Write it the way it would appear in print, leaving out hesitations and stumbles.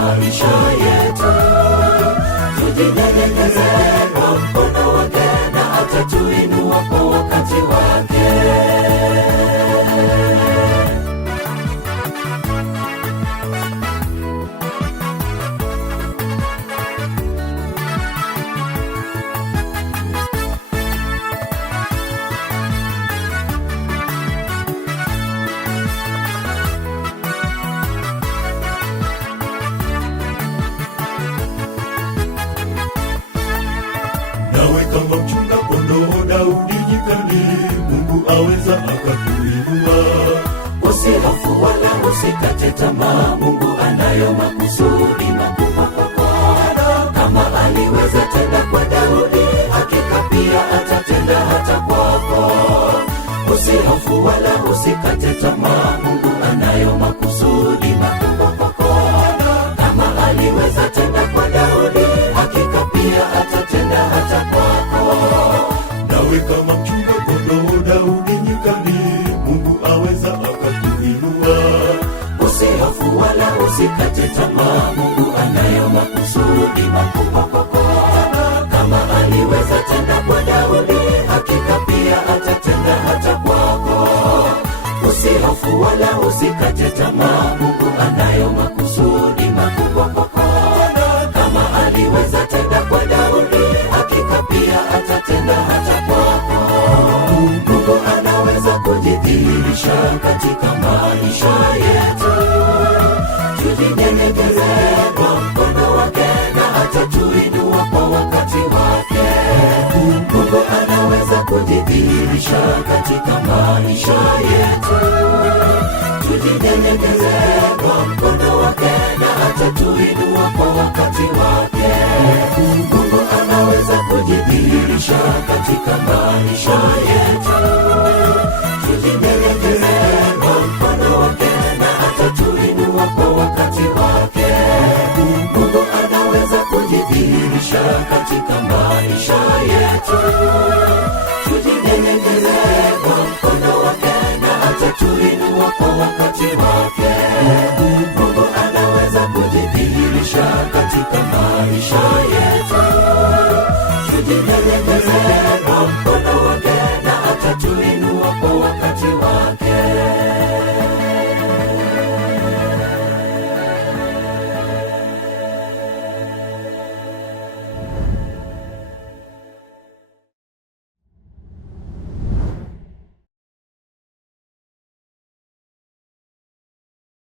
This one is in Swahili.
maisha yetu. Tujinyenyekeze kwa mkono wake na atatuinua kwa wakati wake. Nawe kama mchunga kondoo Daudi nyikani, Mungu aweza akakuinua. Usihofu wala usikate tamaa, Mungu anayo makusudi makubwa kwako. Kama aliweza tenda kwa Daudi, hakika pia atatenda hata kwako. Usihofu wala usikate tamaa, Mungu anayo makusudi makubwa kwako. Kama aliweza tenda kwa Daudi, hakika pia atatenda hata kwako. Nawe kama mchunga kondoo Daudi nyikani, Mungu aweza akakuinua. Usihofu wala usikate tamaa, Mungu anayo makusudi makubwa kwako. Kama aliweza tenda kwa Daudi, hakika pia atatenda hata kwako. Usihofu wala usikate tamaa, Mungu anayo makusudi makubwa kwako. Kama aliweza tenda kwa Daudi, hakika pia atatenda hata kwako. Mungu anaweza kujidhihirisha katika maisha yetu. Tujinyenyekeze kwa mkono wake na atatuinua kwa wakati wake. Mungu anaweza kujidhihirisha katika maisha yetu. Tujinyenyekeze kwa mkono wake na atatuinua kwa wakati wake. Mungu anaweza kujidhihirisha katika maisha yetu. Tujinyenyekeze kwa mkono wake na atatuinua kwa wakati wake. Mungu anaweza kujidhihirisha katika maisha yetu. Tujinyenyekeze kwa mkono wake na atatuinua kwa wakati wake.